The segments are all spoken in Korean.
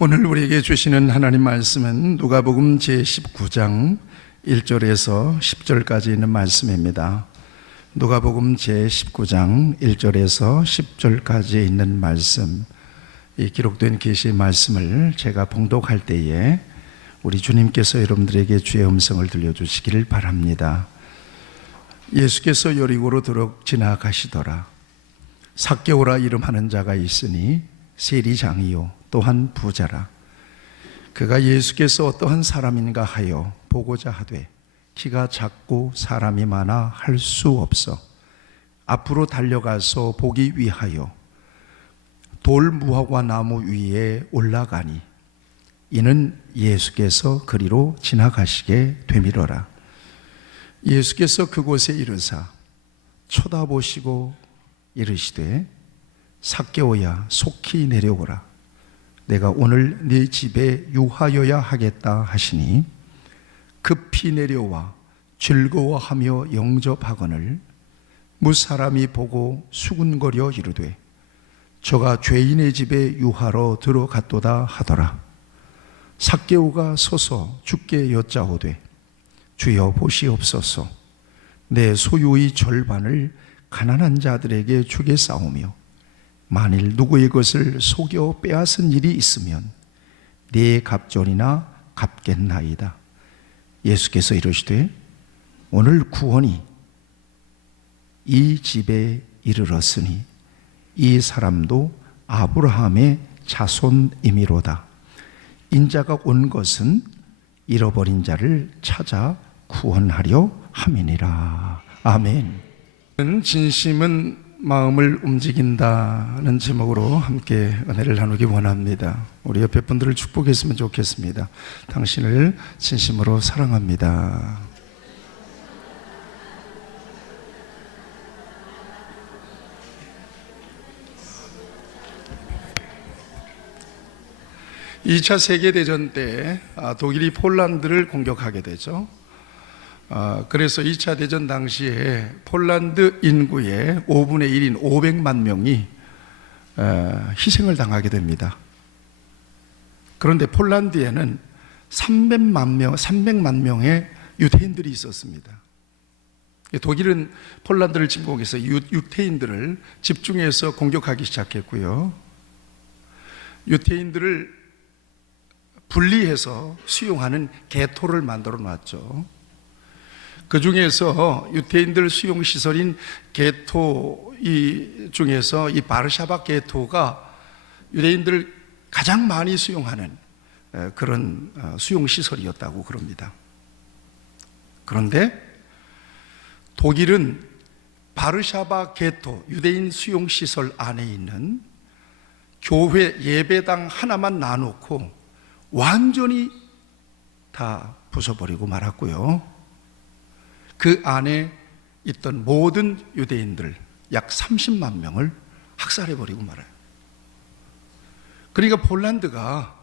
오늘 우리에게 주시는 하나님 말씀은 누가복음 제19장 1절에서 10절까지 있는 말씀입니다. 누가복음 제19장 1절에서 10절까지 있는 말씀, 이 기록된 계시의 말씀을 제가 봉독할 때에 우리 주님께서 여러분들에게 주의 음성을 들려주시기를 바랍니다. 예수께서 여리고로 지나가시더라. 삭개오라 이름하는 자가 있으니 세리장이요 또한 부자라. 그가 예수께서 어떠한 사람인가 하여 보고자 하되 키가 작고 사람이 많아 할 수 없어 앞으로 달려가서 보기 위하여 돌 무화과 나무 위에 올라가니 이는 예수께서 그리로 지나가시게 되밀어라. 예수께서 그곳에 이르사 쳐다보시고 이르시되 삭개오야 속히 내려오라. 내가 오늘 네 집에 유하여야 하겠다 하시니 급히 내려와 즐거워하며 영접하거늘 무사람이 보고 수군거려 이르되 저가 죄인의 집에 유하러 들어갔도다 하더라. 삭개오가 서서 주께 여짜오되 주여 보시옵소서. 내 소유의 절반을 가난한 자들에게 주겠사오며 만일 누구의 것을 속여 빼앗은 일이 있으면 네 갑절이나 갚겠나이다. 예수께서 이르시되 오늘 구원이 이 집에 이르렀으니 이 사람도 아브라함의 자손이미로다. 인자가 온 것은 잃어버린 자를 찾아 구원하려 함이니라. 아멘. 진심은 마음을 움직인다는 제목으로 함께 은혜를 나누기 원합니다. 우리 옆에 분들을 축복했으면 좋겠습니다. 당신을 진심으로 사랑합니다. (2차) 세계대전 때 독일이 폴란드를 공격하게 되죠. 그래서 2차 대전 당시에 폴란드 인구의 5분의 1인 500만 명이 희생을 당하게 됩니다. 그런데 폴란드에는 300만 명의 유태인들이 있었습니다. 독일은 폴란드를 침공해서 유태인들을 집중해서 공격하기 시작했고요. 유태인들을 분리해서 수용하는 게토를 만들어 놨죠. 그 중에서 유태인들 수용시설인 게토 중에서 이 바르샤바 게토가 유대인들을 가장 많이 수용하는 그런 수용시설이었다고 그럽니다. 그런데 독일은 바르샤바 게토 유대인 수용시설 안에 있는 교회 예배당 하나만 놔놓고 완전히 다 부숴버리고 말았고요. 그 안에 있던 모든 유대인들 약 30만 명을 학살해버리고 말아요. 그러니까 폴란드가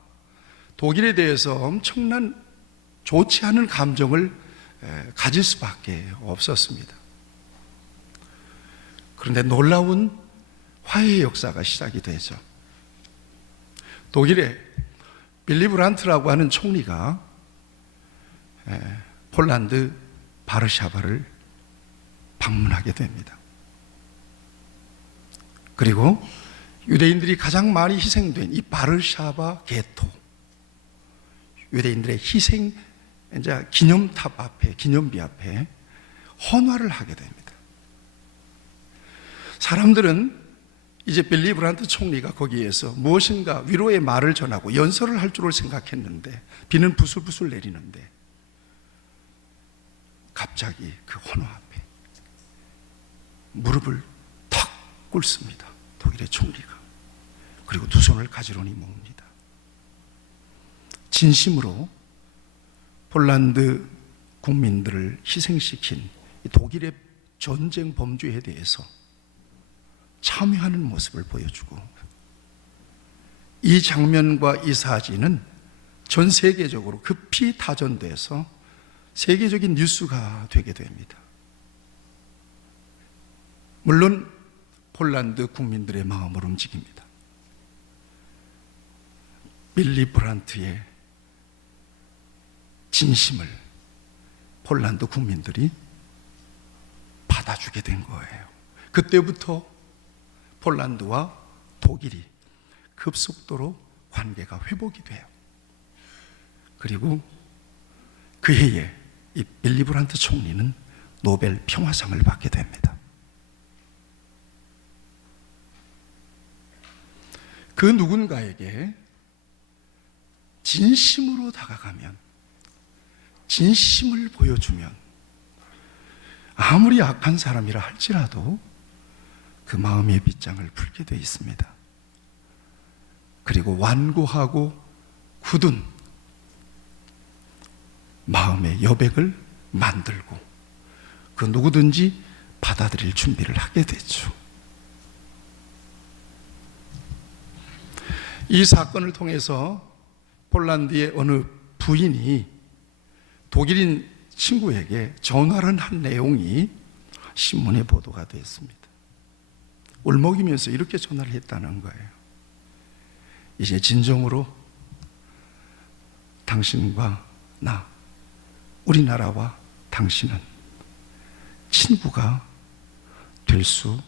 독일에 대해서 엄청난 좋지 않은 감정을 가질 수밖에 없었습니다. 그런데 놀라운 화해의 역사가 시작이 되죠. 독일의 빌리 브란트라고 하는 총리가 폴란드 바르샤바를 방문하게 됩니다. 그리고 유대인들이 가장 많이 희생된 이 바르샤바 게토, 유대인들의 희생 기념탑 앞에, 기념비 앞에 헌화를 하게 됩니다. 사람들은 이제 빌리 브란트 총리가 거기에서 무엇인가 위로의 말을 전하고 연설을 할 줄을 생각했는데 비는 부슬부슬 내리는데 갑자기 그 헌화 앞에 무릎을 탁 꿇습니다. 독일의 총리가. 그리고 두 손을 가지런히 모읍니다. 진심으로 폴란드 국민들을 희생시킨 독일의 전쟁 범죄에 대해서 참여하는 모습을 보여주고, 이 장면과 이 사진은 전 세계적으로 급히 타전돼서 세계적인 뉴스가 되게 됩니다. 물론 폴란드 국민들의 마음을 움직입니다. 빌리 브란트의 진심을 폴란드 국민들이 받아주게 된 거예요. 그때부터 폴란드와 독일이 급속도로 관계가 회복이 돼요. 그리고 그 해에 이 빌리 브란트 총리는 노벨 평화상을 받게 됩니다. 그 누군가에게 진심으로 다가가면, 진심을 보여주면 아무리 악한 사람이라 할지라도 그 마음의 빗장을 풀게 되어 있습니다. 그리고 완고하고 굳은 마음의 여백을 만들고 그 누구든지 받아들일 준비를 하게 되죠. 이 사건을 통해서 폴란드의 어느 부인이 독일인 친구에게 전화를 한 내용이 신문에 보도가 됐습니다. 울먹이면서 이렇게 전화를 했다는 거예요. 이제 진정으로 당신과 나, 우리나라와 당신은 친구가 될 수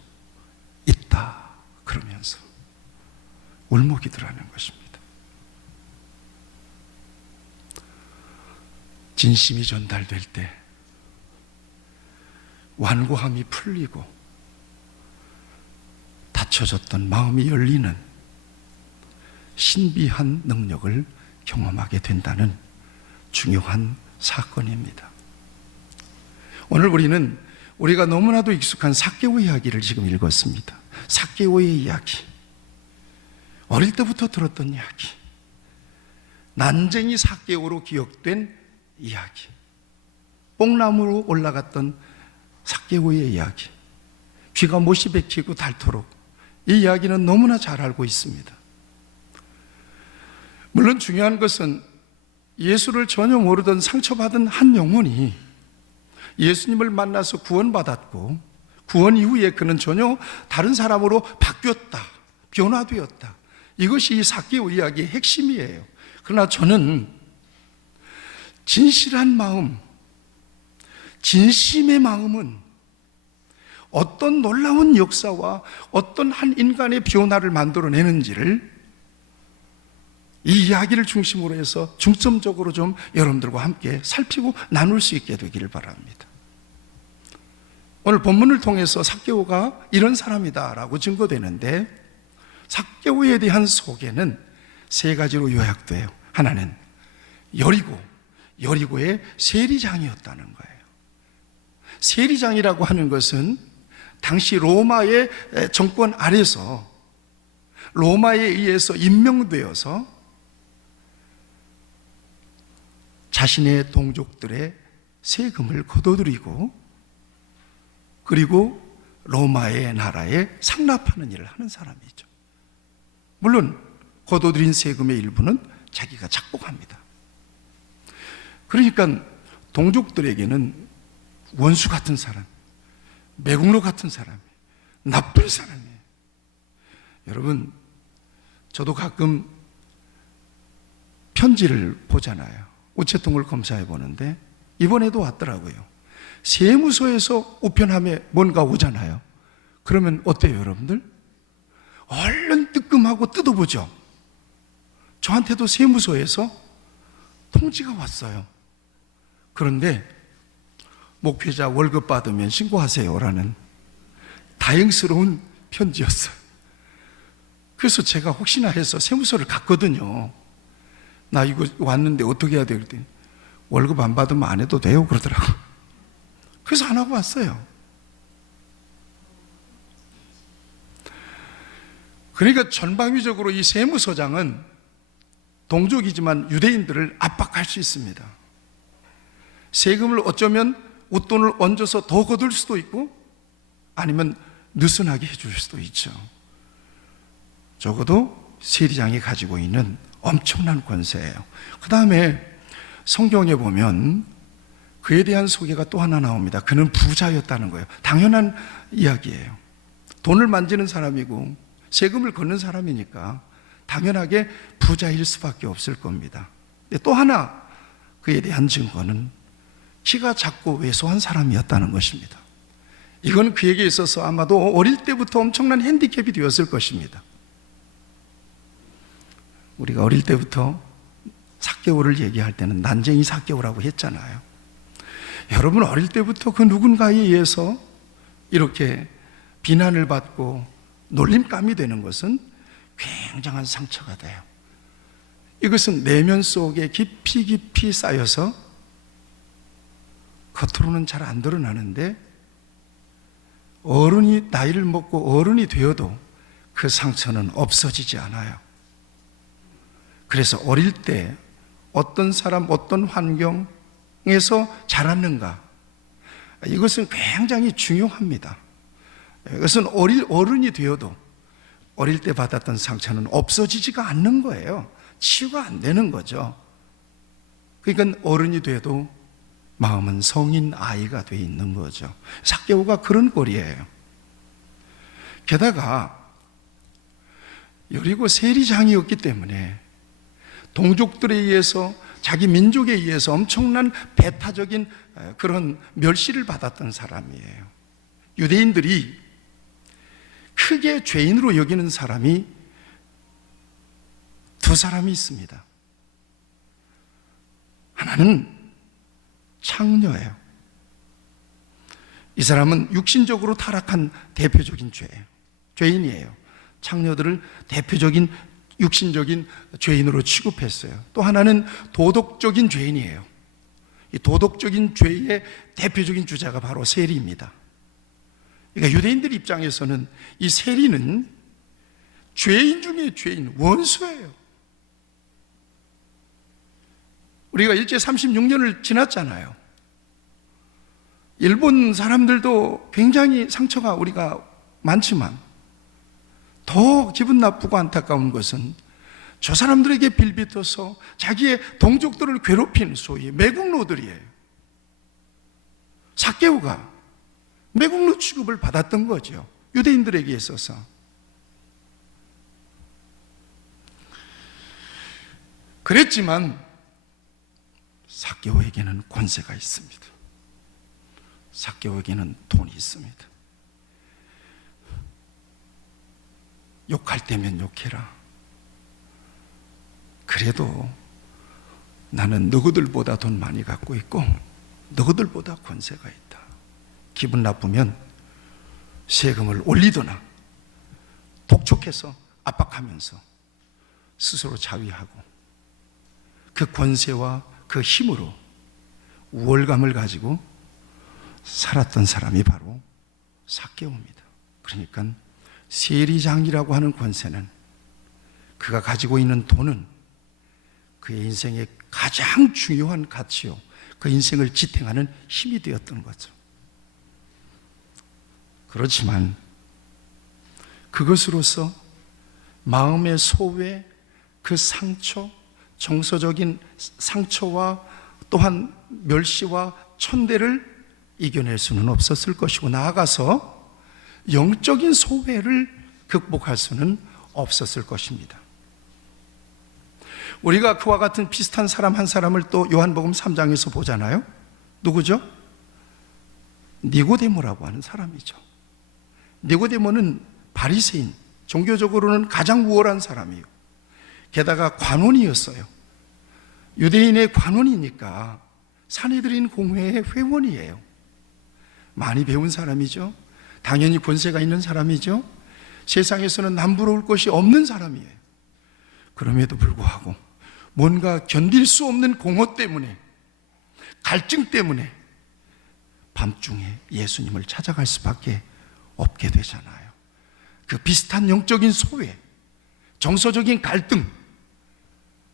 있다. 그러면서 울먹이더라는 것입니다. 진심이 전달될 때 완고함이 풀리고 닫혀졌던 마음이 열리는 신비한 능력을 경험하게 된다는 중요한 사건입니다. 오늘 우리가 너무나도 익숙한 삭개오 이야기를 지금 읽었습니다. 삭개오의 이야기, 어릴 때부터 들었던 이야기, 난쟁이 삭개오로 기억된 이야기, 뽕나무로 올라갔던 삭개오의 이야기, 귀가 못이 박히고 닳도록, 이 이야기는 너무나 잘 알고 있습니다. 물론 중요한 것은 예수를 전혀 모르던 상처받은 한 영혼이 예수님을 만나서 구원받았고, 구원 이후에 그는 전혀 다른 사람으로 바뀌었다, 변화되었다. 이것이 이 삭개오 이야기의 핵심이에요. 그러나 저는 진실한 마음, 진심의 마음은 어떤 놀라운 역사와 어떤 한 인간의 변화를 만들어내는지를 이 이야기를 중심으로 해서 중점적으로 좀 여러분들과 함께 살피고 나눌 수 있게 되기를 바랍니다. 오늘 본문을 통해서 삭개오가 이런 사람이다라고 증거되는데, 삭개오에 대한 소개는 세 가지로 요약돼요. 하나는 여리고의 세리장이었다는 거예요. 세리장이라고 하는 것은 당시 로마의 정권 아래서 로마에 의해서 임명되어서 자신의 동족들의 세금을 거둬들이고, 그리고 로마의 나라에 상납하는 일을 하는 사람이죠. 물론 거둬들인 세금의 일부는 자기가 착복합니다. 그러니까 동족들에게는 원수 같은 사람, 매국노 같은 사람, 나쁜 사람이에요. 여러분, 저도 가끔 편지를 보잖아요. 우체통을 검사해 보는데 이번에도 왔더라고요. 세무서에서 우편함에 뭔가 오잖아요. 그러면 어때요, 여러분들? 얼른 뜨끔하고 뜯어보죠. 저한테도 세무서에서 통지가 왔어요. 그런데 목회자 월급 받으면 신고하세요라는 다행스러운 편지였어요. 그래서 제가 혹시나 해서 세무서를 갔거든요. 나 이거 왔는데 어떻게 해야 돼? 그랬더니 월급 안 받으면 안 해도 돼요 그러더라고요. 그래서 안 하고 왔어요. 그러니까 전방위적으로 이 세무서장은 동족이지만 유대인들을 압박할 수 있습니다. 세금을 어쩌면 웃돈을 얹어서 더 거둘 수도 있고, 아니면 느슨하게 해줄 수도 있죠. 적어도 세리장이 가지고 있는 엄청난 권세예요. 그 다음에 성경에 보면 그에 대한 소개가 또 하나 나옵니다. 그는 부자였다는 거예요. 당연한 이야기예요. 돈을 만지는 사람이고 세금을 걷는 사람이니까 당연하게 부자일 수밖에 없을 겁니다. 또 하나 그에 대한 증거는 키가 작고 왜소한 사람이었다는 것입니다. 이건 그에게 있어서 아마도 어릴 때부터 엄청난 핸디캡이 되었을 것입니다. 우리가 어릴 때부터 삭개오를 얘기할 때는 난쟁이 삭개오라고 했잖아요. 여러분 어릴 때부터 그 누군가에 의해서 이렇게 비난을 받고 놀림감이 되는 것은 굉장한 상처가 돼요. 이것은 내면 속에 깊이 쌓여서 겉으로는 잘 안 드러나는데 어른이 나이를 먹고 어른이 되어도 그 상처는 없어지지 않아요. 그래서 어릴 때 어떤 사람, 어떤 환경에서 자랐는가, 이것은 굉장히 중요합니다. 이것은 어른이 되어도 어릴 때 받았던 상처는 없어지지가 않는 거예요. 치유가 안 되는 거죠. 그러니까 어른이 돼도 마음은 성인 아이가 돼 있는 거죠. 삭개오가 그런 꼴이에요. 게다가 여리고 세리장이었기 때문에 동족들에 의해서, 자기 민족에 의해서 엄청난 배타적인 그런 멸시를 받았던 사람이에요. 유대인들이 크게 죄인으로 여기는 사람이 두 사람이 있습니다. 하나는 창녀예요. 이 사람은 육신적으로 타락한 대표적인 죄인이에요. 창녀들을 대표적인 육신적인 죄인으로 취급했어요. 또 하나는 도덕적인 죄인이에요. 이 도덕적인 죄의 대표적인 주자가 바로 세리입니다. 그러니까 유대인들 입장에서는 이 세리는 죄인 중에 죄인, 원수예요. 우리가 일제 36년을 지났잖아요. 일본 사람들도 굉장히 상처가 우리가 많지만 더 기분 나쁘고 안타까운 것은 저 사람들에게 빌붙어서 자기의 동족들을 괴롭힌 소위 매국노들이에요. 삭개오가 매국노 취급을 받았던 거죠. 유대인들에게 있어서. 그랬지만 삭개오에게는 권세가 있습니다. 삭개오에게는 돈이 있습니다. 욕할 때면 욕해라. 그래도 나는 너희들보다 돈 많이 갖고 있고 너희들보다 권세가 있다. 기분 나쁘면 세금을 올리거나 독촉해서 압박하면서 스스로 자위하고 그 권세와 그 힘으로 우월감을 가지고 살았던 사람이 바로 삭개오입니다. 그러니까 세리장이라고 하는 권세는, 그가 가지고 있는 돈은 그의 인생의 가장 중요한 가치요, 그 인생을 지탱하는 힘이 되었던 거죠. 그렇지만 그것으로서 마음의 소외, 그 상처, 정서적인 상처와 또한 멸시와 천대를 이겨낼 수는 없었을 것이고, 나아가서 영적인 소외를 극복할 수는 없었을 것입니다. 우리가 그와 같은 비슷한 사람 한 사람을 또 요한복음 3장에서 보잖아요. 누구죠? 니고데모라고 하는 사람이죠. 니고데모는 바리새인, 종교적으로는 가장 우월한 사람이에요. 게다가 관원이었어요. 유대인의 관원이니까 산헤드린 공회의 회원이에요. 많이 배운 사람이죠. 당연히 권세가 있는 사람이죠. 세상에서는 남부러울 것이 없는 사람이에요. 그럼에도 불구하고 뭔가 견딜 수 없는 공허 때문에, 갈증 때문에 밤중에 예수님을 찾아갈 수밖에 없게 되잖아요. 그 비슷한 영적인 소외, 정서적인 갈등,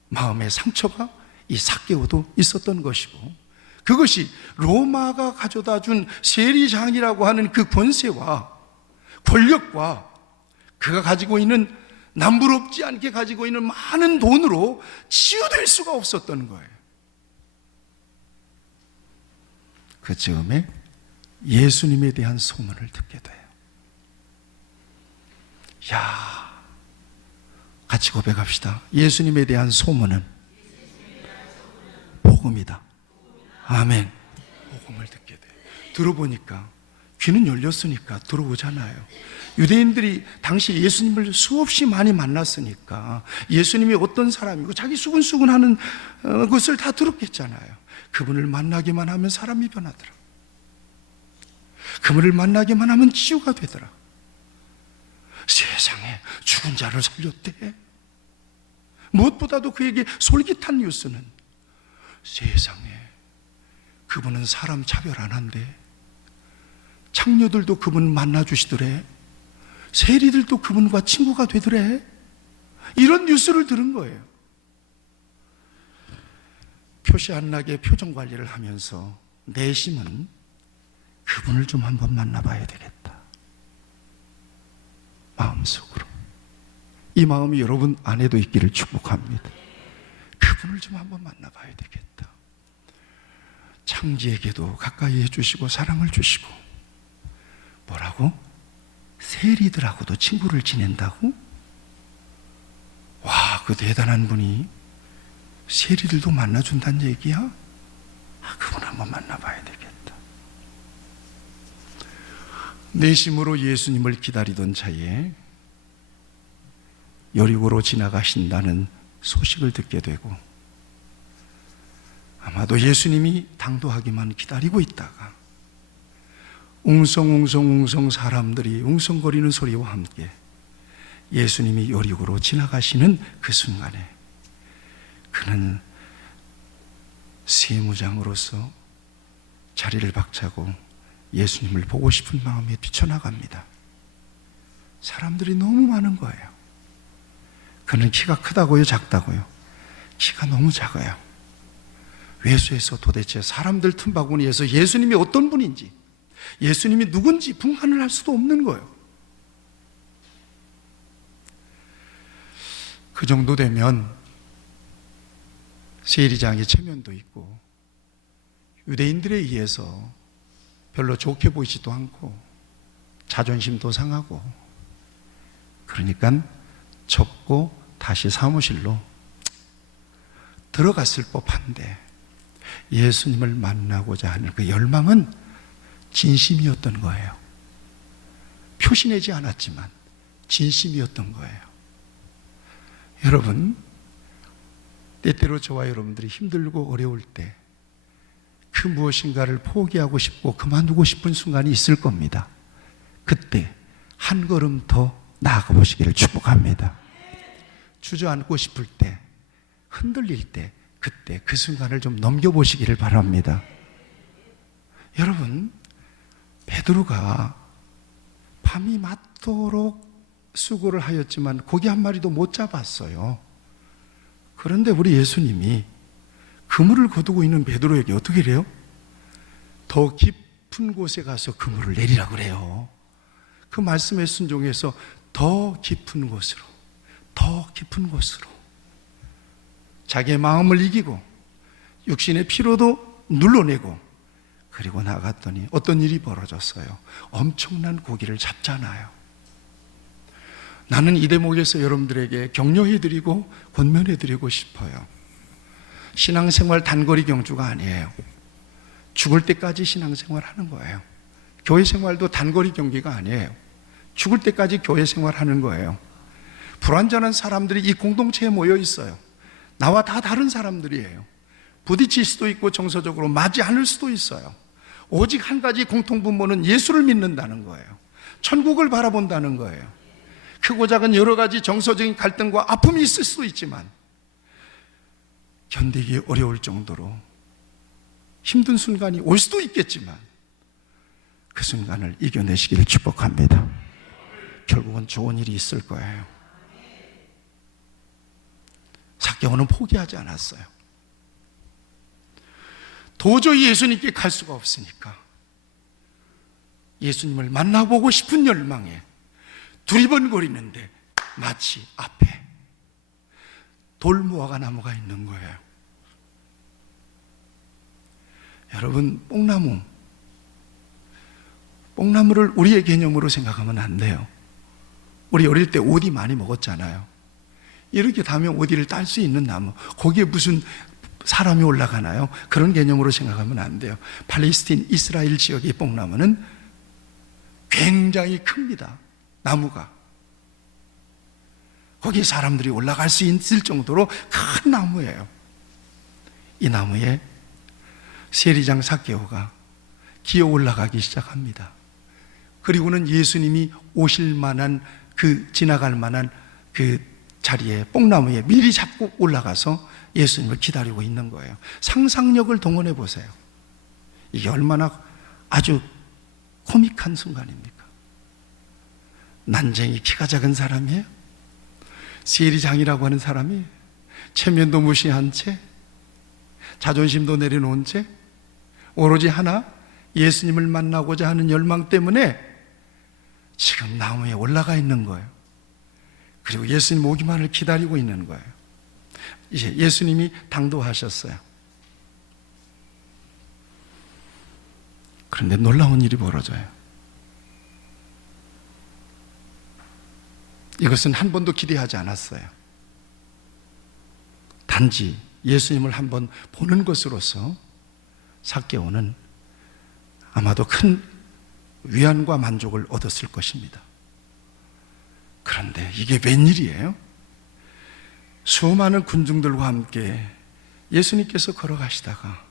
마음의 상처가 이 삭개오도 있었던 것이고, 그것이 로마가 가져다 준 세리장이라고 하는 그 권세와 권력과 그가 가지고 있는, 남부럽지 않게 가지고 있는 많은 돈으로 치유될 수가 없었던 거예요. 그 즈음에 예수님에 대한 소문을 듣게 돼요. 야, 같이 고백합시다. 예수님에 대한 소문은 복음이다. 아멘. 복음을 듣게 돼. 들어보니까 귀는 열렸으니까 들어오잖아요. 유대인들이 당시 예수님을 수없이 많이 만났으니까 예수님이 어떤 사람이고 자기 수근수근하는 것을 다 들었겠잖아요. 그분을 만나기만 하면 사람이 변하더라. 그분을 만나기만 하면 치유가 되더라. 세상에 죽은 자를 살렸대. 무엇보다도 그에게 솔깃한 뉴스는 세상에 그분은 사람 차별 안 한대. 창녀들도 그분 만나주시더래. 세리들도 그분과 친구가 되더래. 이런 뉴스를 들은 거예요. 표시 안 나게 표정 관리를 하면서 내심은 그분을 좀 한번 만나봐야 되겠다. 마음속으로. 이 마음이 여러분 안에도 있기를 축복합니다. 그분을 좀 한번 만나봐야 되겠다. 창지에게도 가까이 해주시고 사랑을 주시고 뭐라고? 세리들하고도 친구를 지낸다고? 와, 그 대단한 분이 세리들도 만나준다는 얘기야? 그분 한번 만나봐야 되겠다. 내심으로 예수님을 기다리던 차에 여리고로 지나가신다는 소식을 듣게 되고 아마도 예수님이 당도하기만 기다리고 있다가 웅성웅성 사람들이 웅성거리는 소리와 함께 예수님이 여리고로 지나가시는 그 순간에 그는 세무장으로서 자리를 박차고 예수님을 보고 싶은 마음에 뛰쳐나갑니다. 사람들이 너무 많은 거예요. 그는 키가 크다고요, 작다고요? 키가 너무 작아요. 외수에서 도대체 사람들 틈바구니에서 예수님이 어떤 분인지, 예수님이 누군지 분간을 할 수도 없는 거예요. 그 정도 되면 세리장의 체면도 있고 유대인들에 의해서 별로 좋게 보이지도 않고 자존심도 상하고 그러니까 접고 다시 사무실로 들어갔을 법한데 예수님을 만나고자 하는 그 열망은 진심이었던 거예요. 표시내지 않았지만 진심이었던 거예요. 여러분, 때때로 저와 여러분들이 힘들고 어려울 때 그 무엇인가를 포기하고 싶고 그만두고 싶은 순간이 있을 겁니다. 그때 한 걸음 더 나아가 보시기를 축복합니다. 주저앉고 싶을 때, 흔들릴 때, 그때 그 순간을 좀 넘겨보시기를 바랍니다. 여러분, 베드로가 밤이 맞도록 수고를 하였지만 고기 한 마리도 못 잡았어요. 그런데 우리 예수님이 그물을 거두고 있는 베드로에게 어떻게 그래요? 더 깊은 곳에 가서 그물을 내리라고 그래요. 그 말씀에 순종해서 더 깊은 곳으로, 더 깊은 곳으로 자기의 마음을 이기고 육신의 피로도 눌러내고 그리고 나갔더니 어떤 일이 벌어졌어요? 엄청난 고기를 잡잖아요. 나는 이 대목에서 여러분들에게 격려해드리고 권면해드리고 싶어요. 신앙생활 단거리 경주가 아니에요. 죽을 때까지 신앙생활 하는 거예요. 교회 생활도 단거리 경기가 아니에요. 죽을 때까지 교회 생활 하는 거예요. 불완전한 사람들이 이 공동체에 모여 있어요. 나와 다 다른 사람들이에요. 부딪힐 수도 있고 정서적으로 맞지 않을 수도 있어요. 오직 한 가지 공통분모는 예수를 믿는다는 거예요. 천국을 바라본다는 거예요. 크고 작은 여러 가지 정서적인 갈등과 아픔이 있을 수도 있지만 견디기 어려울 정도로 힘든 순간이 올 수도 있겠지만 그 순간을 이겨내시기를 축복합니다. 결국은 좋은 일이 있을 거예요. 삭개오는 포기하지 않았어요. 도저히 예수님께 갈 수가 없으니까 예수님을 만나보고 싶은 열망에 두리번거리는데 마치 앞에 돌무화과 나무가 있는 거예요. 여러분, 뽕나무를 우리의 개념으로 생각하면 안 돼요. 우리 어릴 때 오디 많이 먹었잖아요. 이렇게 닿으면 어디를 딸 수 있는 나무, 거기에 무슨 사람이 올라가나요? 그런 개념으로 생각하면 안 돼요. 팔레스틴, 이스라엘 지역의 뽕나무는 굉장히 큽니다. 나무가. 거기에 사람들이 올라갈 수 있을 정도로 큰 나무예요. 이 나무에 세리장 삭개오가 기어 올라가기 시작합니다. 그리고는 예수님이 오실 만한 지나갈 만한 그 자리에, 뽕나무에 미리 잡고 올라가서 예수님을 기다리고 있는 거예요. 상상력을 동원해 보세요. 이게 얼마나 아주 코믹한 순간입니까? 난쟁이 키가 작은 사람이에요. 세리장이라고 하는 사람이 체면도 무시한 채, 자존심도 내려놓은 채, 오로지 하나, 예수님을 만나고자 하는 열망 때문에 지금 나무에 올라가 있는 거예요. 그리고 예수님 오기만을 기다리고 있는 거예요. 이제 예수님이 당도하셨어요. 그런데 놀라운 일이 벌어져요. 이것은 한 번도 기대하지 않았어요. 단지 예수님을 한번 보는 것으로서 삭개오는 아마도 큰 위안과 만족을 얻었을 것입니다. 그런데 이게 웬일이에요? 수많은 군중들과 함께 예수님께서 걸어가시다가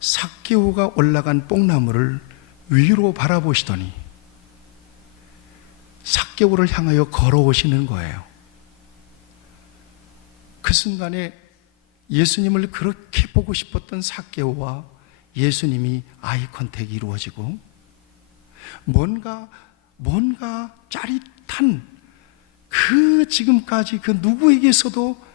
삭개오가 올라간 뽕나무를 위로 바라보시더니 삭개오를 향하여 걸어오시는 거예요. 그 순간에 예수님을 그렇게 보고 싶었던 삭개오와 예수님이 아이 컨택이 이루어지고 뭔가 짜릿한 그 지금까지 그 누구에게서도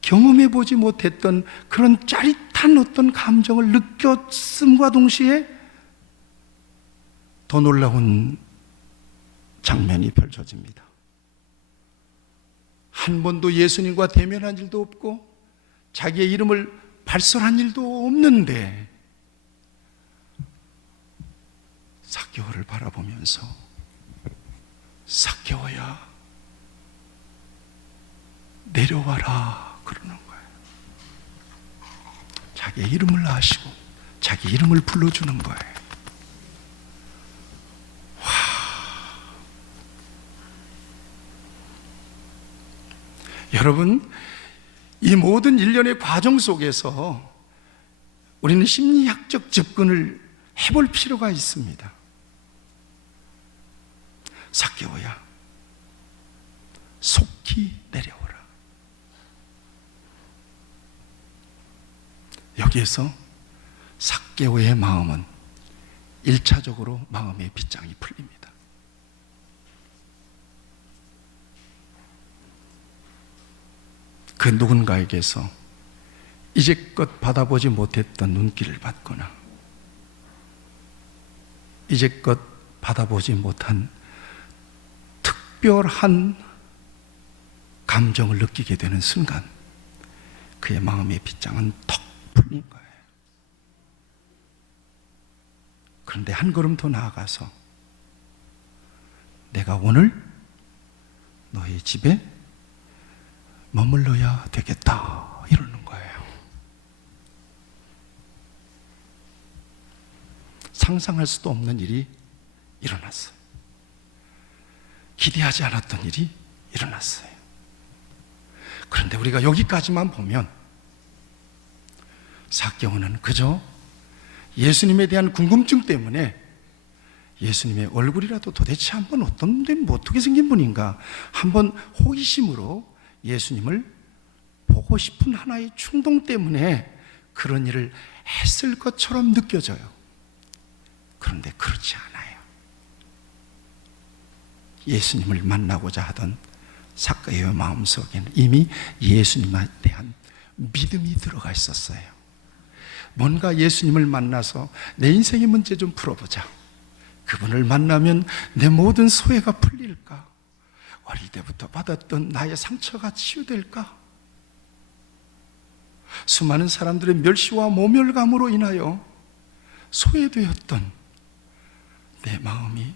경험해 보지 못했던 그런 짜릿한 어떤 감정을 느꼈음과 동시에 더 놀라운 장면이 펼쳐집니다. 한 번도 예수님과 대면한 일도 없고 자기의 이름을 발설한 일도 없는데 삭개오를 바라보면서 삭개오야 내려와라 그러는 거예요. 자기의 이름을 아시고 자기 이름을 불러주는 거예요. 여러분, 이 모든 일련의 과정 속에서 우리는 심리학적 접근을 해볼 필요가 있습니다. 삭개오야, 속히 내려오라. 여기에서 삭개오의 마음은 1차적으로 마음의 빗장이 풀립니다. 그 누군가에게서 이제껏 받아보지 못했던 눈길을 받거나 이제껏 받아보지 못한 특별한 감정을 느끼게 되는 순간 그의 마음의 빗장은 턱 풀린 거예요. 그런데 한 걸음 더 나아가서 내가 오늘 너의 집에 머물러야 되겠다 이러는 거예요. 상상할 수도 없는 일이 일어났어요. 기대하지 않았던 일이 일어났어요. 그런데 우리가 여기까지만 보면 삭개오는 그저 예수님에 대한 궁금증 때문에 예수님의 얼굴이라도 도대체 한번 어떻게 생긴 분인가 한번 호기심으로 예수님을 보고 싶은 하나의 충동 때문에 그런 일을 했을 것처럼 느껴져요. 그런데 그렇지 않아요. 예수님을 만나고자 하던 삭개오의 마음속에는 이미 예수님에 대한 믿음이 들어가 있었어요. 뭔가 예수님을 만나서 내 인생의 문제 좀 풀어보자. 그분을 만나면 내 모든 소외가 풀릴까? 어릴 때부터 받았던 나의 상처가 치유될까? 수많은 사람들의 멸시와 모멸감으로 인하여 소외되었던 내 마음이,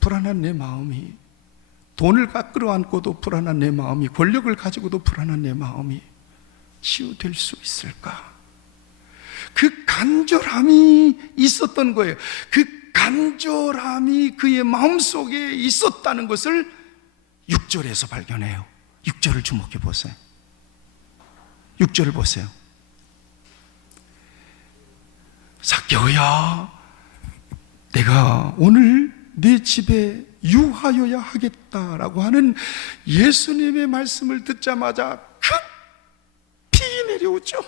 불안한 내 마음이 돈을 끌어안고도 불안한 내 마음이, 권력을 가지고도 불안한 내 마음이 치유될 수 있을까? 그 간절함이 있었던 거예요. 그 간절함이 그의 마음속에 있었다는 것을 6절에서 발견해요. 6절을 주목해 보세요. 6절을 보세요. 삭개오야, 내가 오늘 네 집에 유하여야 하겠다라고 하는 예수님의 말씀을 듣자마자 급히 내려오죠.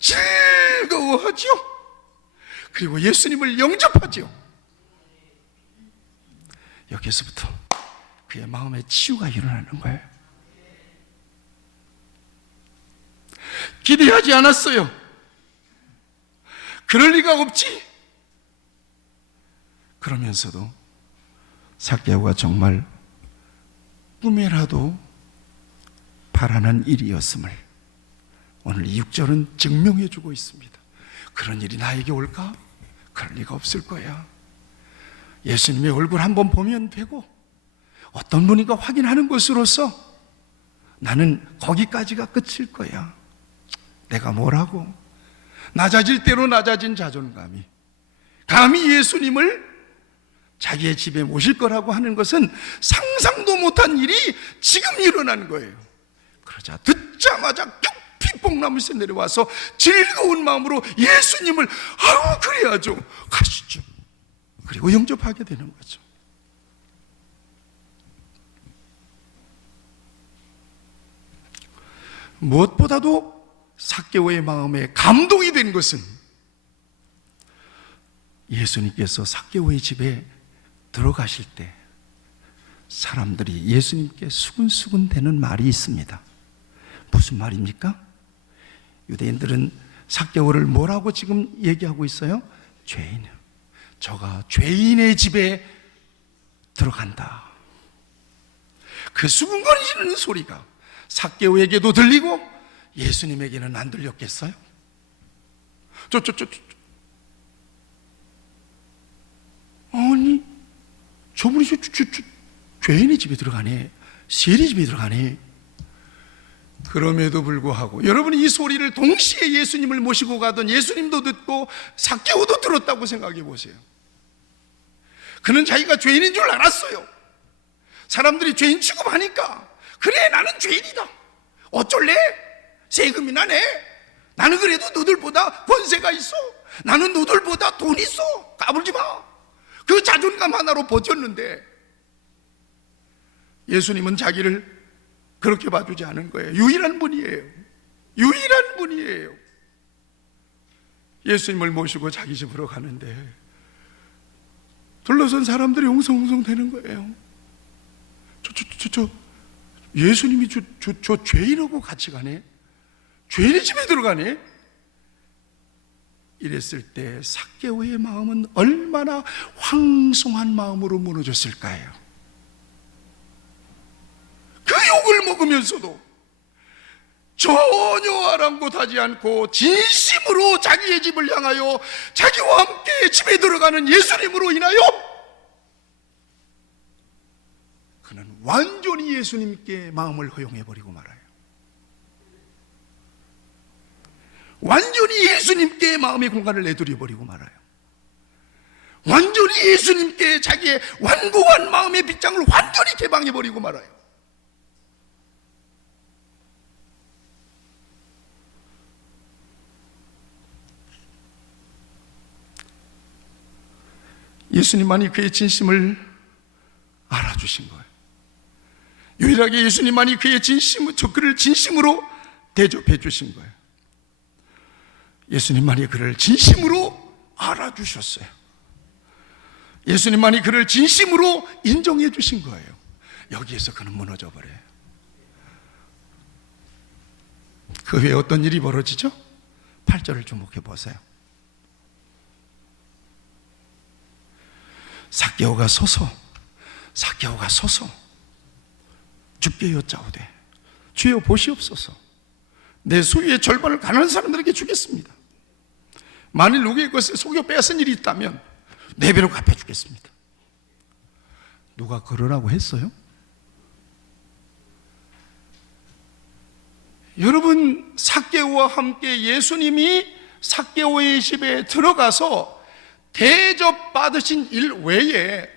즐거워하죠. 그리고 예수님을 영접하죠. 여기서부터 그의 마음에 치유가 일어나는 거예요. 기대하지 않았어요. 그럴 리가 없지. 그러면서도 삭개오가 정말 꿈에라도 바라는 일이었음을 오늘 이 6절은 증명해 주고 있습니다. 그런 일이 나에게 올까? 그럴 리가 없을 거야. 예수님의 얼굴 한번 보면 되고 어떤 분인가 확인하는 것으로서 나는 거기까지가 끝일 거야. 내가 뭐라고? 낮아질 대로 낮아진 자존감이 감히 예수님을 자기의 집에 모실 거라고 하는 것은 상상도 못한 일이 지금 일어난 거예요. 그러자 듣자마자 깊이 뽕나무에서 내려와서 즐거운 마음으로 예수님을 그래야죠. 가시죠. 그리고 영접하게 되는 거죠. 무엇보다도 삭개오의 마음에 감동이 된 것은 예수님께서 삭개오의 집에 들어가실 때 사람들이 예수님께 수근수근 대는 말이 있습니다. 무슨 말입니까? 유대인들은 삭개오를 뭐라고 지금 얘기하고 있어요? 죄인. 저가 죄인의 집에 들어간다. 그 수근거리시는 소리가 삭개오에게도 들리고 예수님에게는 안 들렸겠어요? 아니, 저분이 죄인의 집에 들어가네, 세리 집에 들어가네. 그럼에도 불구하고 여러분이 이 소리를 동시에 예수님을 모시고 가던 예수님도 듣고 삭개오도 들었다고 생각해 보세요. 그는 자기가 죄인인 줄 알았어요. 사람들이 죄인 취급하니까 그래, 나는 죄인이다. 어쩔래? 세금이 나네. 나는 그래도 너들보다 권세가 있어. 나는 너들보다 돈 있어. 까불지 마. 그 자존감 하나로 버텼는데 예수님은 자기를 그렇게 봐주지 않은 거예요. 유일한 분이에요. 유일한 분이에요. 예수님을 모시고 자기 집으로 가는데 둘러선 사람들이 웅성웅성 되는 거예요. 예수님이 저 죄인하고 같이 가네? 죄인의 집에 들어가네? 이랬을 때 삭개오의 마음은 얼마나 황송한 마음으로 무너졌을까요? 그 욕을 먹으면서도 전혀 아랑곳하지 않고 진심으로 자기의 집을 향하여 자기와 함께 집에 들어가는 예수님으로 인하여 그는 완전히 예수님께 마음을 허용해버리고 말아요. 완전히 예수님께 마음의 공간을 내드려버리고 말아요. 완전히 예수님께 자기의 완고한 마음의 빗장을 완전히 개방해버리고 말아요. 예수님만이 그의 진심을 알아주신 거예요. 유일하게 예수님만이 그의 그를 진심으로 대접해 주신 거예요. 예수님만이 그를 진심으로 알아주셨어요. 예수님만이 그를 진심으로 인정해 주신 거예요. 여기에서 그는 무너져 버려요. 그 후에 어떤 일이 벌어지죠? 8절을 주목해 보세요. 삭개오가 서서 주께 여짜오되 주여 보시옵소서, 내 소유의 절반을 가난한 사람들에게 주겠습니다. 만일 누구의 것을 속여 빼앗은 일이 있다면 4배로 갚아주겠습니다. 누가 그러라고 했어요? 여러분, 삭개오와 함께 예수님이 삭개오의 집에 들어가서 대접받으신 일 외에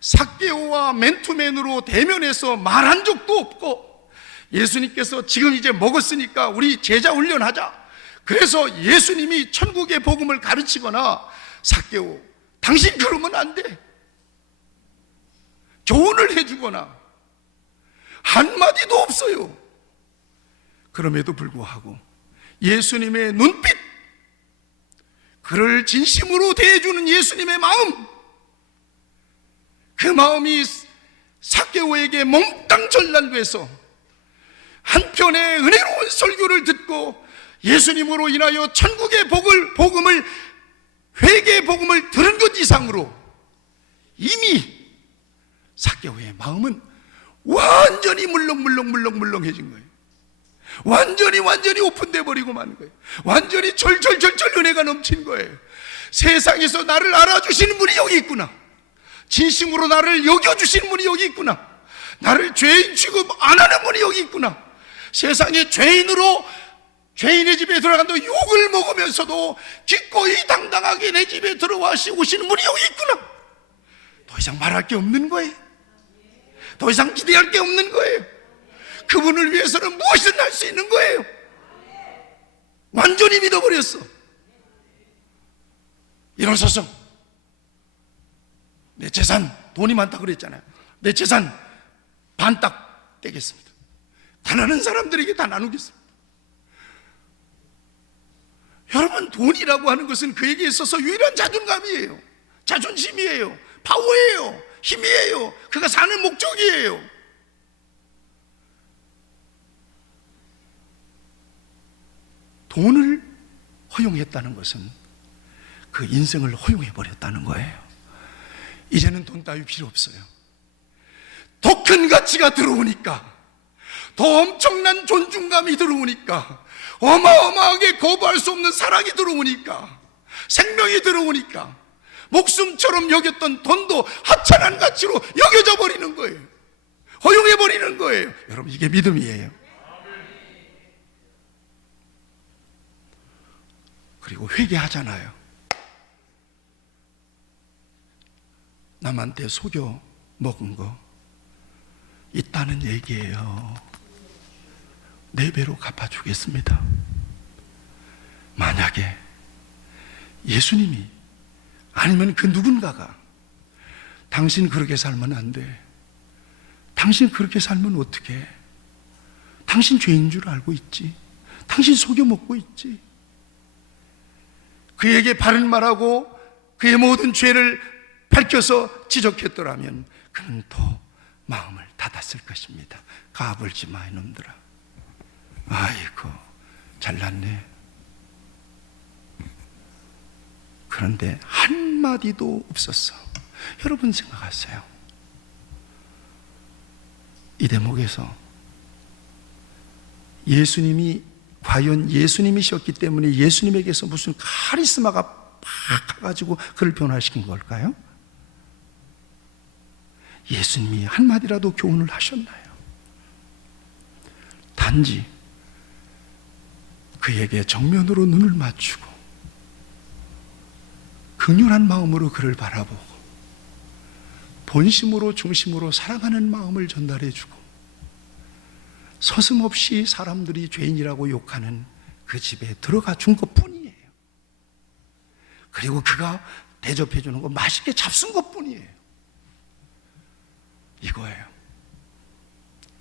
삭개오와 맨투맨으로 대면해서 말한 적도 없고, 예수님께서 지금 이제 먹었으니까 우리 제자 훈련하자, 그래서 예수님이 천국의 복음을 가르치거나 삭개오 당신 그러면 안 돼, 조언을 해주거나 한마디도 없어요. 그럼에도 불구하고 예수님의 눈빛, 그를 진심으로 대해주는 예수님의 마음, 그 마음이 삭개오에게 몽땅 전달돼서 한편의 은혜로운 설교를 듣고 예수님으로 인하여 천국의 복음을, 회개의 복음을 들은 것 이상으로 이미 삭개오의 마음은 완전히 물렁물렁해진 거예요. 완전히 오픈돼 버리고 마는 거예요. 완전히 절절절절 은혜가 넘친 거예요. 세상에서 나를 알아주시는 분이 여기 있구나, 진심으로 나를 여겨주시는 분이 여기 있구나, 나를 죄인 취급 안 하는 분이 여기 있구나, 세상에 죄인의 집에 들어간다 욕을 먹으면서도 기꺼이 당당하게 내 집에 들어와 오시는 분이 여기 있구나. 더 이상 말할 게 없는 거예요. 더 이상 기대할 게 없는 거예요. 그분을 위해서는 무엇이든 할 수 있는 거예요. 완전히 믿어버렸어. 일어서서 내 재산, 돈이 많다 그랬잖아요. 내 재산 반 딱 떼겠습니다. 가난한 사람들에게 다 나누겠습니다. 여러분, 돈이라고 하는 것은 그에게 있어서 유일한 자존감이에요. 자존심이에요. 파워예요. 힘이에요. 그가 사는 목적이에요. 돈을 허용했다는 것은 그 인생을 허용해버렸다는 거예요. 이제는 돈 따위 필요 없어요. 더 큰 가치가 들어오니까, 더 엄청난 존중감이 들어오니까, 어마어마하게 거부할 수 없는 사랑이 들어오니까, 생명이 들어오니까 목숨처럼 여겼던 돈도 하찮은 가치로 여겨져 버리는 거예요. 허용해 버리는 거예요. 여러분, 이게 믿음이에요. 그리고 회개하잖아요. 남한테 속여 먹은 거 있다는 얘기예요. 4배로 갚아주겠습니다. 만약에 예수님이 아니면 그 누군가가 당신 그렇게 살면 안 돼, 당신 그렇게 살면 어떡해, 당신 죄인 줄 알고 있지, 당신 속여 먹고 있지, 그에게 바른 말하고 그의 모든 죄를 밝혀서 지적했더라면 그는 더 마음을 닫았을 것입니다. 까불지 마 이놈들아. 아이고 잘났네. 그런데 한마디도 없었어. 여러분 생각하세요. 이 대목에서 예수님이 과연 예수님이셨기 때문에 예수님에게서 무슨 카리스마가 팍 가지고 그를 변화시킨 걸까요? 예수님이 한마디라도 교훈을 하셨나요? 단지 그에게 정면으로 눈을 맞추고 긍휼한 마음으로 그를 바라보고 본심으로 중심으로 사랑하는 마음을 전달해주고 서슴없이 사람들이 죄인이라고 욕하는 그 집에 들어가 준 것뿐이에요. 그리고 그가 대접해 주는 거 맛있게 잡순 것뿐이에요. 이거예요.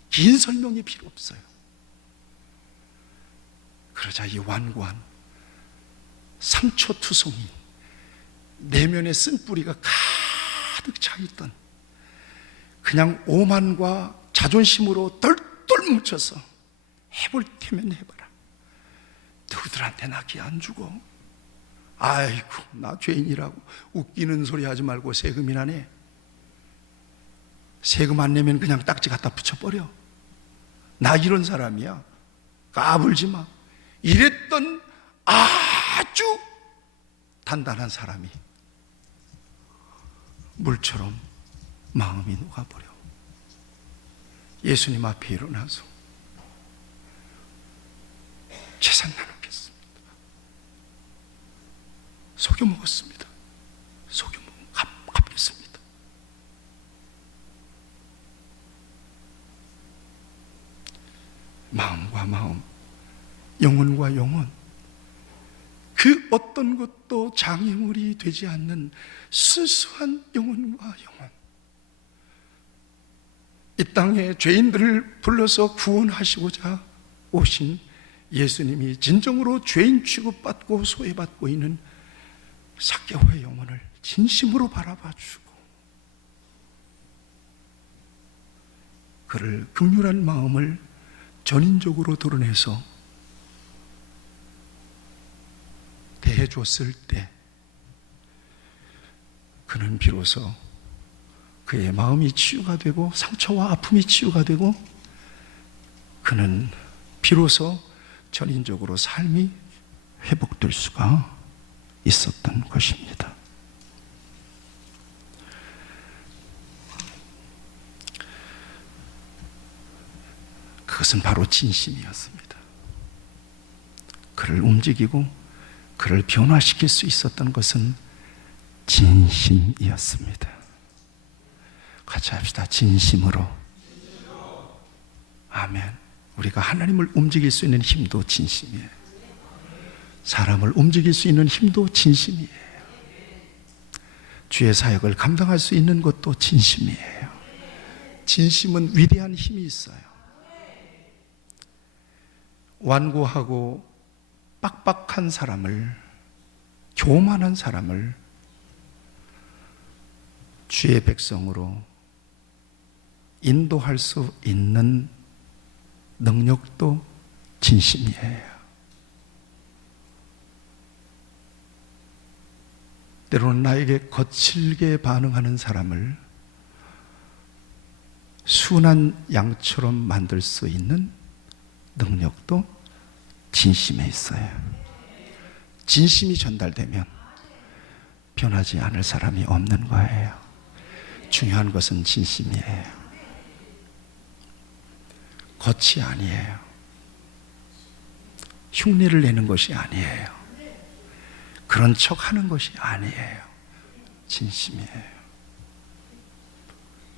긴 설명이 필요 없어요. 그러자 이 완고한 상처투성이 내면에 쓴뿌리가 가득 차있던, 그냥 오만과 자존심으로 똘똘 뭉쳐서 해볼 테면 해봐라, 누구들한테 나 기 안 주고, 아이고 나 죄인이라고 웃기는 소리 하지 말고 세금이나 내, 세금 안 내면 그냥 딱지 갖다 붙여버려, 나 이런 사람이야, 까불지 마, 이랬던 아주 단단한 사람이 물처럼 마음이 녹아버려. 예수님 앞에 일어나서 재산 나누겠습니다. 속여 먹었습니다. 속여 먹은 갚겠습니다. 마음과 마음, 영혼과 영혼, 그 어떤 것도 장애물이 되지 않는 순수한 영혼과 영혼. 이 땅에 죄인들을 불러서 구원하시고자 오신 예수님이 진정으로 죄인 취급받고 소외받고 있는 삭개오의 영혼을 진심으로 바라봐주고 그를 긍휼한 마음을 전인적으로 드러내서 대해줬을 때 그는 비로소 그의 마음이 치유가 되고 상처와 아픔이 치유가 되고 그는 비로소 전인적으로 삶이 회복될 수가 있었던 것입니다. 그것은 바로 진심이었습니다. 그를 움직이고 그를 변화시킬 수 있었던 것은 진심이었습니다. 같이 합시다. 진심으로. 아멘. 우리가 하나님을 움직일 수 있는 힘도 진심이에요. 사람을 움직일 수 있는 힘도 진심이에요. 주의 사역을 감당할 수 있는 것도 진심이에요. 진심은 위대한 힘이 있어요. 완고하고 빡빡한 사람을, 교만한 사람을 주의 백성으로 인도할 수 있는 능력도 진심이에요. 때로는 나에게 거칠게 반응하는 사람을 순한 양처럼 만들 수 있는 능력도 진심에 있어요. 진심이 전달되면 변하지 않을 사람이 없는 거예요. 중요한 것은 진심이에요. 겉이 아니에요. 흉내를 내는 것이 아니에요. 그런 척 하는 것이 아니에요. 진심이에요.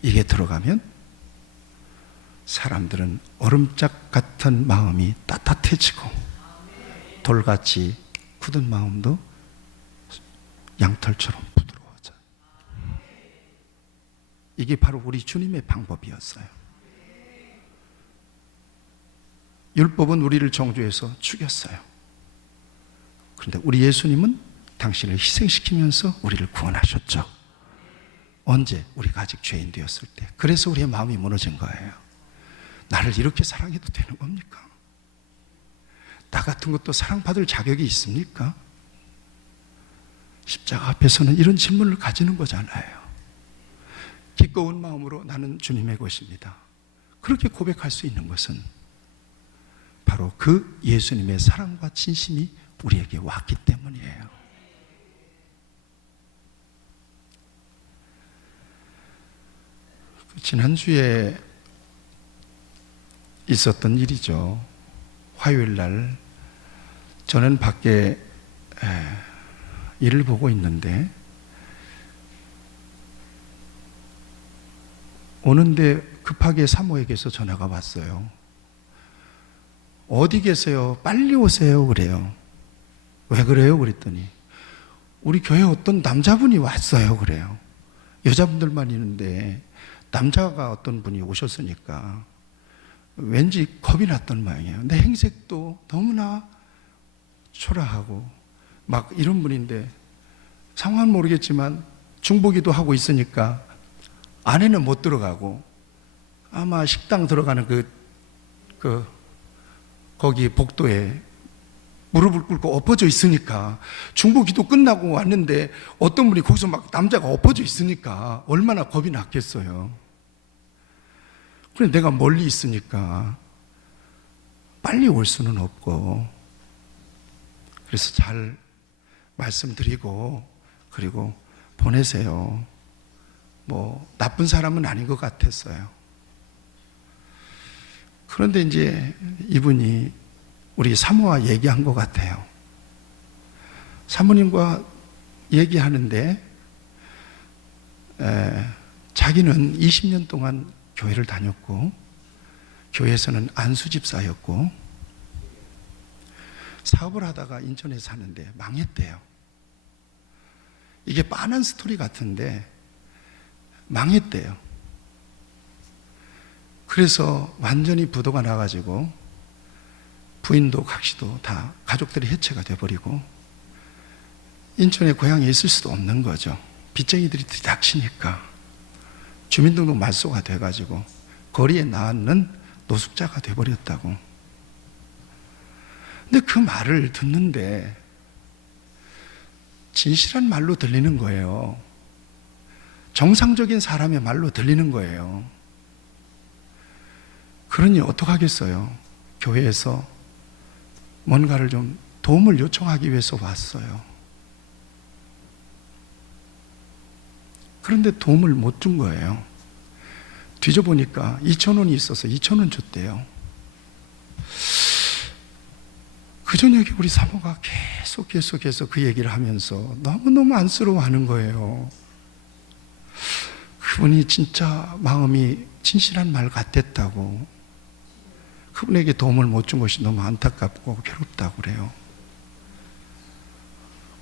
이게 들어가면 사람들은 얼음짝 같은 마음이 따뜻해지고 돌같이 굳은 마음도 양털처럼 부드러워져요. 이게 바로 우리 주님의 방법이었어요. 율법은 우리를 정죄해서 죽였어요. 그런데 우리 예수님은 당신을 희생시키면서 우리를 구원하셨죠. 언제? 우리가 아직 죄인 되었을 때. 그래서 우리의 마음이 무너진 거예요. 나를 이렇게 사랑해도 되는 겁니까? 나 같은 것도 사랑받을 자격이 있습니까? 십자가 앞에서는 이런 질문을 가지는 거잖아요. 기꺼운 마음으로 나는 주님의 것입니다. 그렇게 고백할 수 있는 것은 바로 그 예수님의 사랑과 진심이 우리에게 왔기 때문이에요. 지난주에 있었던 일이죠. 화요일 날 저는 밖에 일을 보고 있는데 오는데 급하게 사모에게서 전화가 왔어요. 어디 계세요? 빨리 오세요. 그래요. 왜 그래요? 그랬더니 우리 교회 어떤 남자분이 왔어요. 그래요. 여자분들만 있는데 남자가 어떤 분이 오셨으니까 왠지 겁이 났던 모양이에요. 내 행색도 너무나 초라하고 막 이런 분인데 상황은 모르겠지만 중보기도 하고 있으니까 안에는 못 들어가고 아마 식당 들어가는 거기 복도에 무릎을 꿇고 엎어져 있으니까 중보기도 끝나고 왔는데 어떤 분이 거기서 막 남자가 엎어져 있으니까 얼마나 겁이 났겠어요. 그래 내가 멀리 있으니까 빨리 올 수는 없고 그래서 잘 말씀드리고 그리고 보내세요. 뭐 나쁜 사람은 아닌 것 같았어요. 그런데 이제 이분이 우리 사모와 얘기한 것 같아요. 사모님과 얘기하는데 자기는 20년 동안 교회를 다녔고 교회에서는 안수집사였고 사업을 하다가 인천에 사는데 망했대요. 이게 빤한 스토리 같은데 망했대요. 그래서 완전히 부도가 나가지고 부인도 각시도 다 가족들이 해체가 돼버리고 인천에 고향에 있을 수도 없는 거죠. 빚쟁이들이 들이닥치니까 주민등록 말소가 돼가지고 거리에 나앉는 노숙자가 돼버렸다고. 근데 그 말을 듣는데 진실한 말로 들리는 거예요. 정상적인 사람의 말로 들리는 거예요. 그러니 어떡하겠어요? 교회에서 뭔가를 좀 도움을 요청하기 위해서 왔어요. 그런데 도움을 못 준 거예요. 뒤져보니까 2,000원이 있어서 2,000원 줬대요. 그 저녁에 우리 사모가 계속해서 그 얘기를 하면서 너무너무 안쓰러워하는 거예요. 그분이 진짜 마음이 진실한 말 같았다고, 그분에게 도움을 못 준 것이 너무 안타깝고 괴롭다고 그래요.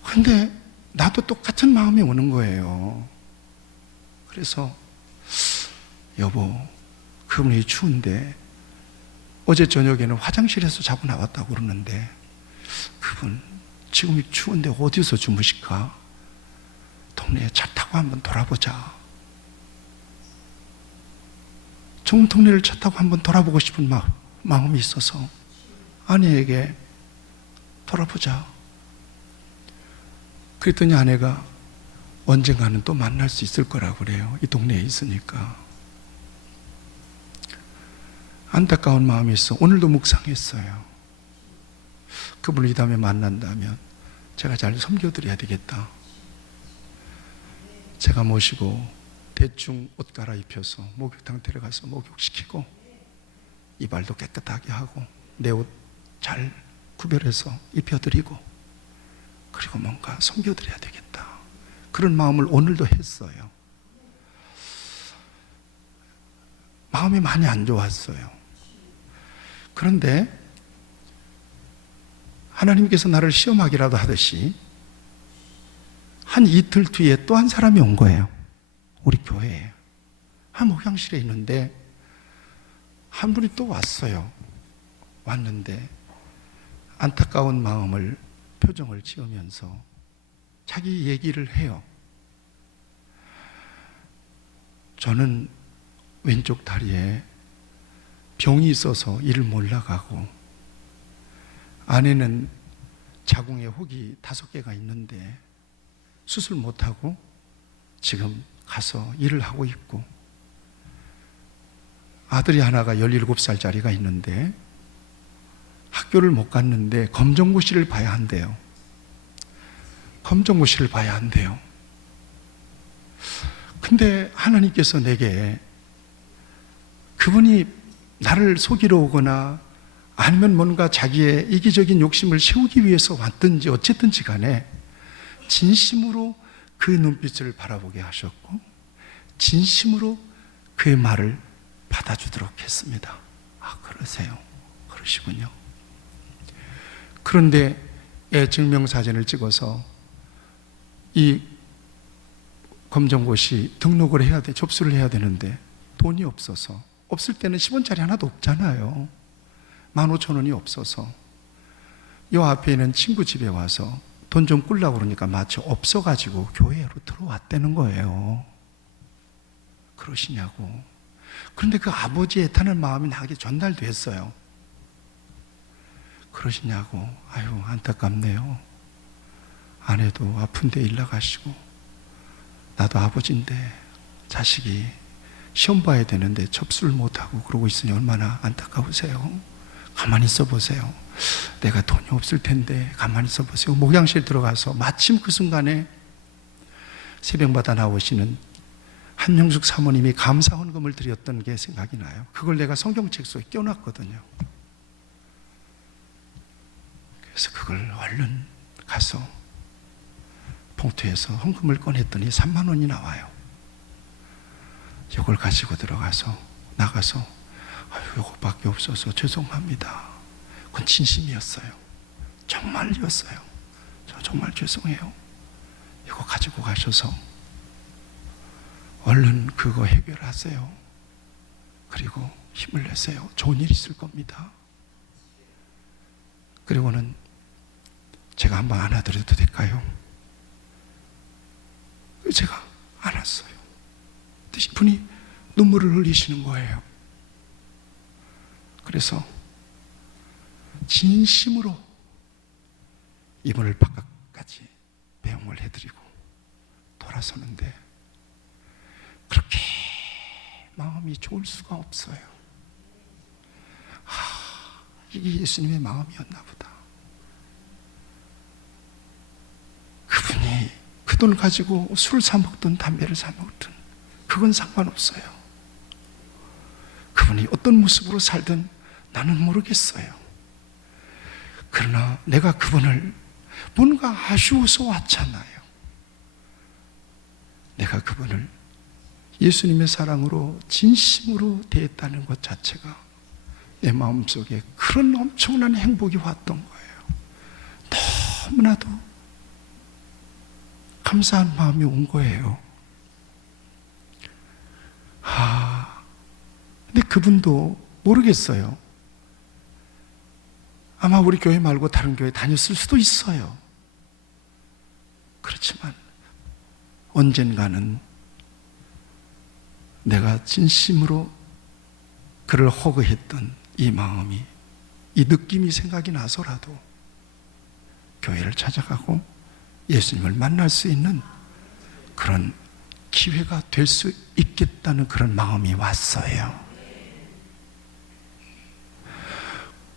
근데 나도 똑같은 마음이 오는 거예요. 그래서 여보, 그분이 추운데 어제 저녁에는 화장실에서 자고 나왔다고 그러는데 그분 지금 추운데 어디서 주무실까? 동네에 차 타고 한번 돌아보자. 좀 동네를 차 타고 한번 돌아보고 싶은 마음이 있어서 아내에게 돌아보자. 그랬더니 아내가 언젠가는 또 만날 수 있을 거라고 그래요. 이 동네에 있으니까. 안타까운 마음이 있어 오늘도 묵상했어요. 그분을 이 다음에 만난다면 제가 잘 섬겨드려야 되겠다. 제가 모시고 대충 옷 갈아입혀서 목욕탕 데려가서 목욕시키고 이발도 깨끗하게 하고 내 옷 잘 구별해서 입혀드리고 그리고 뭔가 섬겨드려야 되겠다. 그런 마음을 오늘도 했어요. 마음이 많이 안 좋았어요. 그런데 하나님께서 나를 시험하기라도 하듯이 한 이틀 뒤에 또 한 사람이 온 거예요. 우리 교회에. 한 목양실에 있는데 한 분이 또 왔어요. 왔는데 안타까운 마음을 표정을 지으면서 자기 얘기를 해요. 저는 왼쪽 다리에 병이 있어서 일을 못 나가고 아내는 자궁에 혹이 5개가 있는데 수술 못하고 지금 가서 일을 하고 있고 아들이 하나가 17살짜리가 있는데 학교를 못 갔는데 검정고시를 봐야 한대요. 검정고시를 봐야 한대요. 근데 하나님께서 내게 그분이 나를 속이러 오거나 아니면 뭔가 자기의 이기적인 욕심을 채우기 위해서 왔든지 어쨌든지 간에 진심으로 그 눈빛을 바라보게 하셨고 진심으로 그의 말을 받아주도록 했습니다. 아, 그러세요. 그러시군요. 그런데 애 증명사진을 찍어서 이 검정고시 등록을 해야 돼, 접수를 해야 되는데 돈이 없어서, 없을 때는 10원짜리 하나도 없잖아요. 15,000원이 없어서 요 앞에 있는 친구 집에 와서 돈 좀 꿀라고 그러니까 마치 없어가지고 교회로 들어왔다는 거예요. 그러시냐고. 그런데 그 아버지의 애타는 마음이 나에게 전달됐어요. 그러시냐고. 아유, 안타깝네요. 아내도 아픈데 일 나가시고 나도 아버지인데 자식이 시험 봐야 되는데 접수를 못하고 그러고 있으니 얼마나 안타까우세요. 가만히 있어 보세요. 내가 돈이 없을 텐데 가만히 있어 보세요. 목양실 들어가서 마침 그 순간에 새벽마다 나오시는 한명숙 사모님이 감사 헌금을 드렸던 게 생각이 나요. 그걸 내가 성경책 속에 껴놨거든요. 그래서 그걸 얼른 가서 봉투에서 헌금을 꺼냈더니 3만 원이 나와요. 이걸 가지고 들어가서 나가서 이거밖에 없어서 죄송합니다. 그건 진심이었어요. 정말이었어요. 저 정말 죄송해요. 이거 가지고 가셔서 얼른 그거 해결하세요. 그리고 힘을 내세요. 좋은 일 있을 겁니다. 그리고는 제가 한번 안아드려도 될까요? 제가 안았어요. 이분이 눈물을 흘리시는 거예요. 그래서 진심으로 이분을 바깥까지 배웅을 해드리고 돌아서는데 그렇게 마음이 좋을 수가 없어요. 이게 예수님의 마음이었나 보다. 그분이 그 돈 가지고 술을 사 먹든 담배를 사 먹든 그건 상관없어요. 그분이 어떤 모습으로 살든 나는 모르겠어요. 그러나 내가 그분을 뭔가 아쉬워서 왔잖아요. 내가 그분을 예수님의 사랑으로 진심으로 대했다는 것 자체가 내 마음속에 그런 엄청난 행복이 왔던 거예요. 너무나도 감사한 마음이 온 거예요. 근데 그분도 모르겠어요. 아마 우리 교회 말고 다른 교회 다녔을 수도 있어요. 그렇지만 언젠가는 내가 진심으로 그를 허그했던 이 마음이, 이 느낌이 생각이 나서라도 교회를 찾아가고 예수님을 만날 수 있는 그런 기회가 될 수 있겠다는 그런 마음이 왔어요.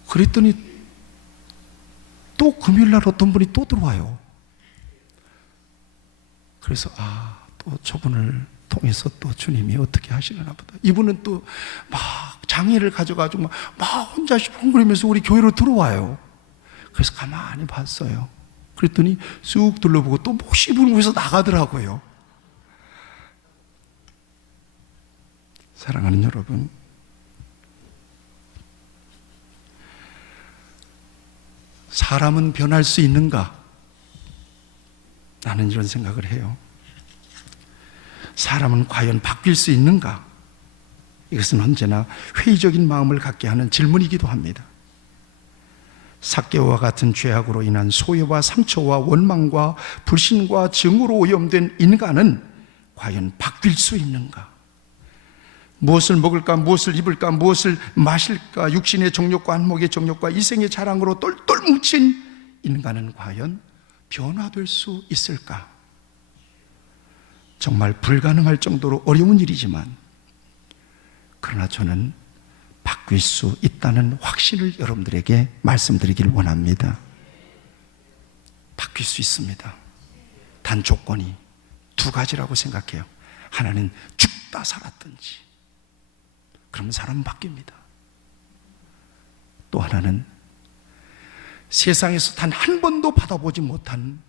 그랬더니 또 금요일날 어떤 분이 또 들어와요. 그래서 또 저분을 통해서 또 주님이 어떻게 하시려나 보다. 이분은 또 막 장애를 가져가지고 막 혼자 헝그리면서 우리 교회로 들어와요. 그래서 가만히 봤어요. 그랬더니 쑥 둘러보고 또 혹시 이분을 위해서 나가더라고요. 사랑하는 여러분, 사람은 변할 수 있는가? 나는 이런 생각을 해요. 사람은 과연 바뀔 수 있는가? 이것은 언제나 회의적인 마음을 갖게 하는 질문이기도 합니다. 삭개오와 같은 죄악으로 인한 소외와 상처와 원망과 불신과 증오로 오염된 인간은 과연 바뀔 수 있는가? 무엇을 먹을까, 무엇을 입을까, 무엇을 마실까, 육신의 정욕과 안목의 정욕과 이생의 자랑으로 똘똘 뭉친 인간은 과연 변화될 수 있을까? 정말 불가능할 정도로 어려운 일이지만, 그러나 저는 바뀔 수 있다는 확신을 여러분들에게 말씀드리길 원합니다. 바뀔 수 있습니다. 단 조건이 두 가지라고 생각해요. 하나는 죽다 살았든지, 그러면 사람은 바뀝니다. 또 하나는 세상에서 단 한 번도 받아보지 못한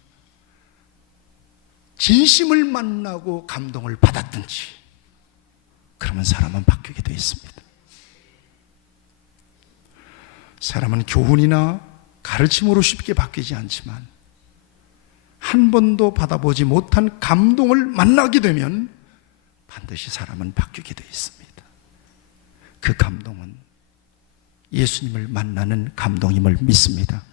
진심을 만나고 감동을 받았든지, 그러면 사람은 바뀌게 되어 있습니다. 사람은 교훈이나 가르침으로 쉽게 바뀌지 않지만 한 번도 받아보지 못한 감동을 만나게 되면 반드시 사람은 바뀌게 되어 있습니다. 그 감동은 예수님을 만나는 감동임을 믿습니다.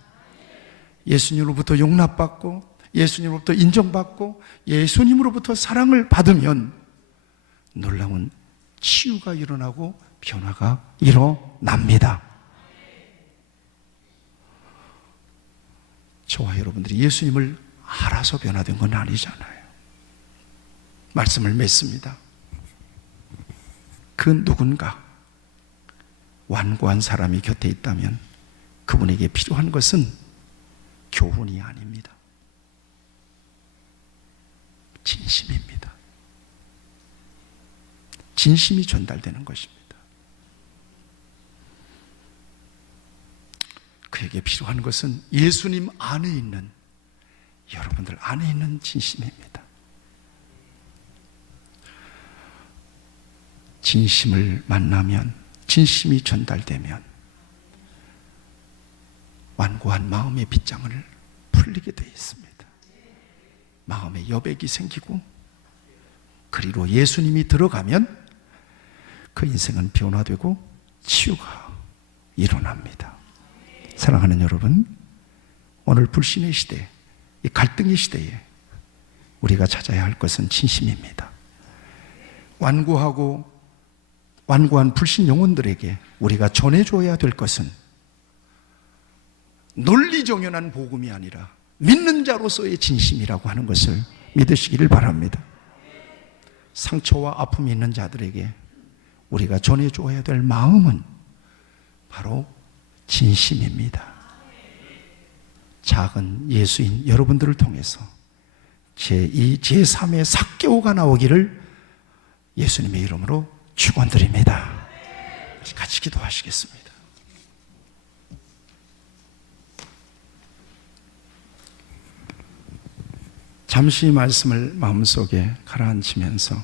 예수님으로부터 용납받고 예수님으로부터 인정받고 예수님으로부터 사랑을 받으면 놀라운 치유가 일어나고 변화가 일어납니다. 저와 여러분들이 예수님을 알아서 변화된 건 아니잖아요. 말씀을 맺습니다. 그 누군가 완고한 사람이 곁에 있다면 그분에게 필요한 것은 교훈이 아닙니다. 진심입니다. 진심이 전달되는 것입니다. 그에게 필요한 것은 예수님 안에 있는, 여러분들 안에 있는 진심입니다. 진심을 만나면, 진심이 전달되면 완고한 마음의 빗장을 풀리게 되어 있습니다. 마음의 여백이 생기고, 그리로 예수님이 들어가면 그 인생은 변화되고 치유가 일어납니다. 사랑하는 여러분, 오늘 불신의 시대, 이 갈등의 시대에 우리가 찾아야 할 것은 진심입니다. 완고한 불신 영혼들에게 우리가 전해줘야 될 것은 논리정연한 복음이 아니라 믿는 자로서의 진심이라고 하는 것을 믿으시기를 바랍니다. 상처와 아픔이 있는 자들에게 우리가 전해줘야 될 마음은 바로 진심입니다. 작은 예수인 여러분들을 통해서 제2, 제3의 삭개오가 나오기를 예수님의 이름으로 축원드립니다. 같이 기도하시겠습니다. 잠시 말씀을 마음속에 가라앉히면서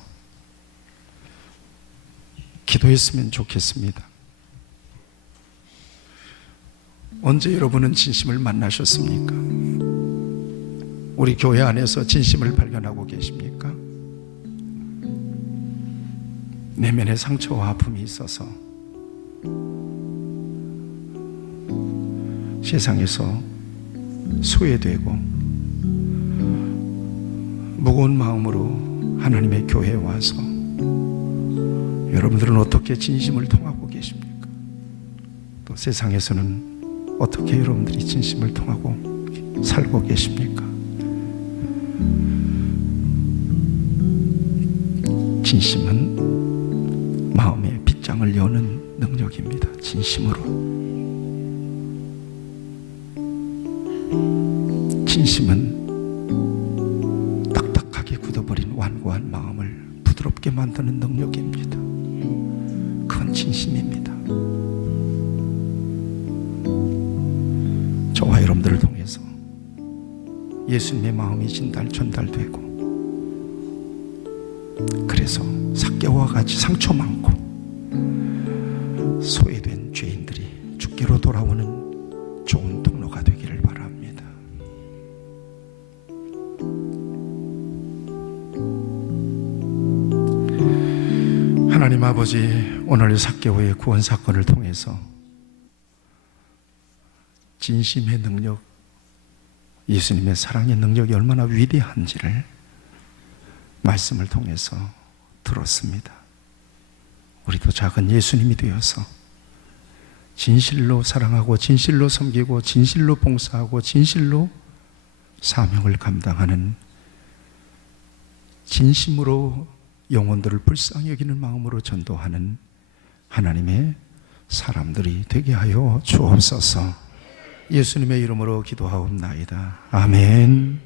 기도했으면 좋겠습니다. 언제 여러분은 진심을 만나셨습니까? 우리 교회 안에서 진심을 발견하고 계십니까? 내면의 상처와 아픔이 있어서 세상에서 소외되고 무거운 마음으로 하나님의 교회에 와서 여러분들은 어떻게 진심을 통하고 계십니까? 또 세상에서는 어떻게 여러분들이 진심을 통하고 살고 계십니까? 진심은 마음의 빗장을 여는 능력입니다. 진심으로. 진심은 딱딱하게 굳어버린 완고한 마음을 부드럽게 만드는 능력입니다. 그건 진심입니다. 저와 여러분들을 통해서 예수님의 마음이 전달되고, 그래서 삭개와 같이 상처 많고 소외된 죄인들이 주께로 돌아오는 좋은 통로가 되기를 바랍니다. 하나님 아버지, 오늘 삭개오의 구원 사건을 통해서 진심의 능력, 예수님의 사랑의 능력이 얼마나 위대한지를 말씀을 통해서 들었습니다. 우리도 작은 예수님이 되어서 진실로 사랑하고 진실로 섬기고 진실로 봉사하고 진실로 사명을 감당하는, 진심으로 영혼들을 불쌍히 여기는 마음으로 전도하는 하나님의 사람들이 되게 하여 주옵소서. 예수님의 이름으로 기도하옵나이다. 아멘.